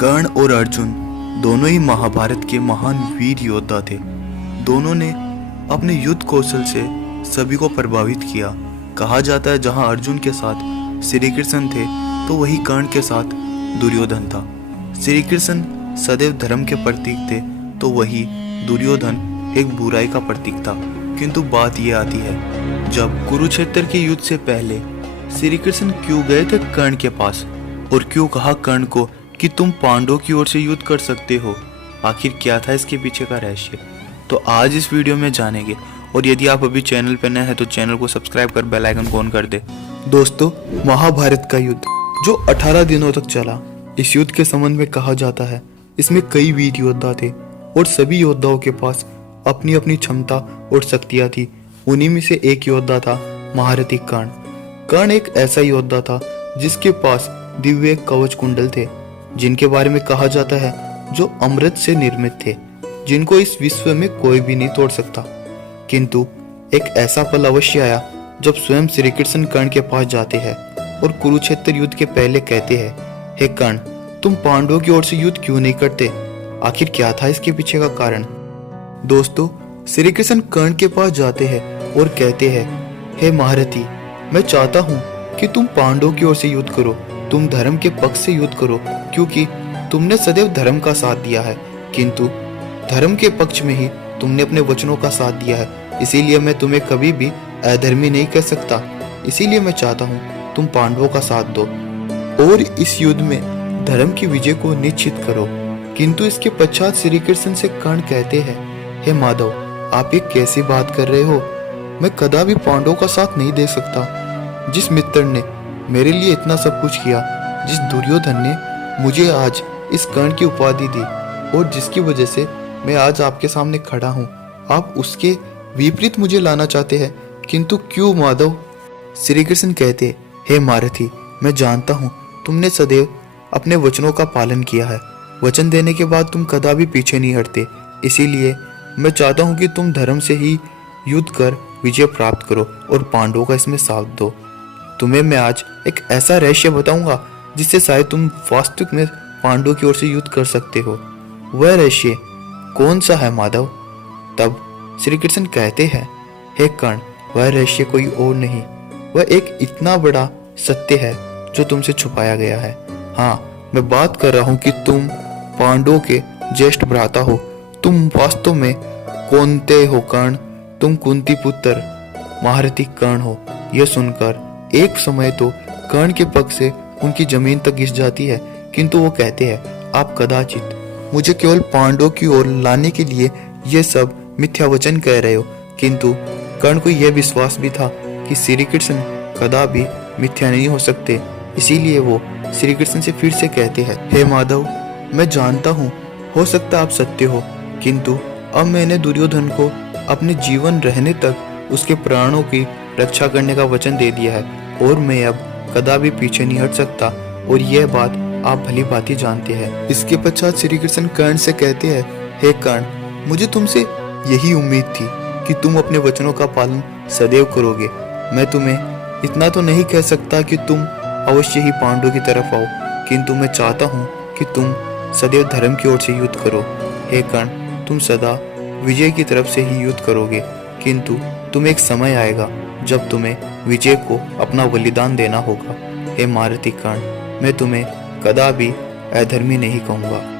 कर्ण और अर्जुन दोनों ही महाभारत के महान वीर योद्धा थे। दोनों ने अपने युद्ध कौशल से सभी को प्रभावित किया। कहा जाता है जहां अर्जुन के साथ श्री कृष्ण थे तो वही कर्ण के साथ दुर्योधन था। श्री कृष्ण सदैव धर्म के प्रतीक थे तो वही दुर्योधन एक बुराई का प्रतीक था। किंतु बात यह आती है, जब कुरुक्षेत्र के युद्ध से पहले श्री कृष्ण क्यों गए थे कर्ण के पास और क्यों कहा कर्ण को कि तुम पांडवों की ओर से युद्ध कर सकते हो? आखिर क्या था इसके पीछे का रहस्य? तो आज इस वीडियो में जानेंगे। और यदि आप अभी चैनल पर नए हैं तो चैनल को सब्सक्राइब कर बेल आइकन को ऑन कर दे। दोस्तों, महाभारत का युद्ध जो 18 दिनों तक चला, इस युद्ध के संबंध में कहा जाता है इसमें कई वीर योद्धा थे और सभी योद्धाओं के पास अपनी अपनी क्षमता और शक्तियां थी। उन्हीं में से एक योद्धा था महारथी कर्ण। कर्ण एक ऐसा योद्धा था जिसके पास दिव्य कवच कुंडल थे, जिनके बारे में कहा जाता है जो अमृत से निर्मित थे, जिनको इस विश्व में कोई भी नहीं तोड़ सकता। किंतु एक ऐसा पल अवश्य आया जब स्वयं श्री कृष्ण कर्ण के पास जाते हैं और कुरुक्षेत्र युद्ध के पहले कहते हैं, हे कर्ण, तुम पांडवों की ओर से युद्ध क्यों नहीं करते? आखिर क्या था इसके पीछे का कारण? दोस्तों, श्री कृष्ण कर्ण के पास जाते हैं और कहते हैं, हे महारथी, मैं चाहता हूँ कि तुम पांडवों की ओर से युद्ध करो। तुम धर्म के पक्ष से युद्ध करो क्योंकि तुमने सदैव धर्म का साथ दिया है, किंतु धर्म के पक्ष में ही तुमने अपने वचनों का साथ दिया है। इसीलिए मैं तुम्हें कभी भी अधर्मी नहीं कह सकता। इसीलिए मैं चाहता हूँ तुम पांडवों का साथ दो और इस युद्ध में धर्म की विजय को निश्चित करो। किंतु इसके पश्चात श्री कृष्ण से कर्ण कहते हैं, हे माधव, आप ये कैसी बात कर रहे हो? मैं कदापि पांडवों का साथ नहीं दे सकता। जिस मित्र ने मेरे लिए इतना सब कुछ किया, जिस दुर्योधन ने मुझे आज इस कर्ण की उपाधि दी और जिसकी वजह से मैं आज आपके सामने खड़ा हूँ, आप उसके विपरीत मुझे लाना चाहते हैं। किंतु क्यों माधव? श्री कृष्ण कहते, हे महारथी, मैं जानता हूँ तुमने सदैव अपने वचनों का पालन किया है। वचन देने के बाद तुम कदापि पीछे नहीं हटते। इसीलिए मैं चाहता हूँ कि तुम धर्म से ही युद्ध कर विजय प्राप्त करो और पांडवों का इसमें साथ दो। तुम्हें मैं आज एक ऐसा रहस्य बताऊंगा जिससे शायद तुम वास्तविक में पांडवों की ओर से युद्ध कर सकते हो। वह रहस्य कौन सा है माधव? तब श्री कृष्ण कहते हैं, हे कर्ण, वह रहस्य कोई और नहीं, वह एक इतना बड़ा सत्य है जो तुमसे छुपाया गया है। हाँ, मैं बात कर रहा हूँ कि तुम पांडवों के ज्येष्ठ भ्राता हो। तुम वास्तव में कौनते हो कर्ण? तुम कुंती पुत्र महारथी कर्ण हो। यह सुनकर एक समय तो कर्ण के पग से उनकी जमीन तक घिस जाती है, किंतु वो कहते हैं, आप कदाचित मुझे केवल पांडवों की ओर लाने के लिए ये सब मिथ्या वचन कह रहे हो। किंतु कर्ण को यह विश्वास भी था कि श्री कृष्ण कदापि मिथ्या नहीं हो सकते। इसीलिए वो श्री कृष्ण से फिर से कहते हैं, हे माधव, मैं जानता हूँ हो सकता आप सत्य हो, किंतु अब मैंने दुर्योधन को अपने जीवन रहने तक उसके प्राणों की रक्षा करने का वचन दे दिया है और मैं अब कदापि पीछे नहीं हट सकता। और यह बात आप भली भांति जानते हैं। इसके पश्चात श्री कृष्ण कर्ण से कहते हैं, हे कर्ण, मुझे तुमसे यही उम्मीद थी कि तुम अपने वचनों का पालन सदैव करोगे। मैं तुम्हें इतना तो नहीं कह सकता कि तुम अवश्य ही पांडवों की तरफ आओ, किंतु मैं चाहता हूँ कि तुम सदैव धर्म की ओर से युद्ध करो। हे कर्ण, तुम सदा विजय की तरफ से ही युद्ध करोगे, किंतु तुम्हें एक समय आएगा जब तुम्हें विजय को अपना बलिदान देना होगा। हे महारथी कर्ण, मैं तुम्हें कदापि अधर्मी नहीं कहूँगा।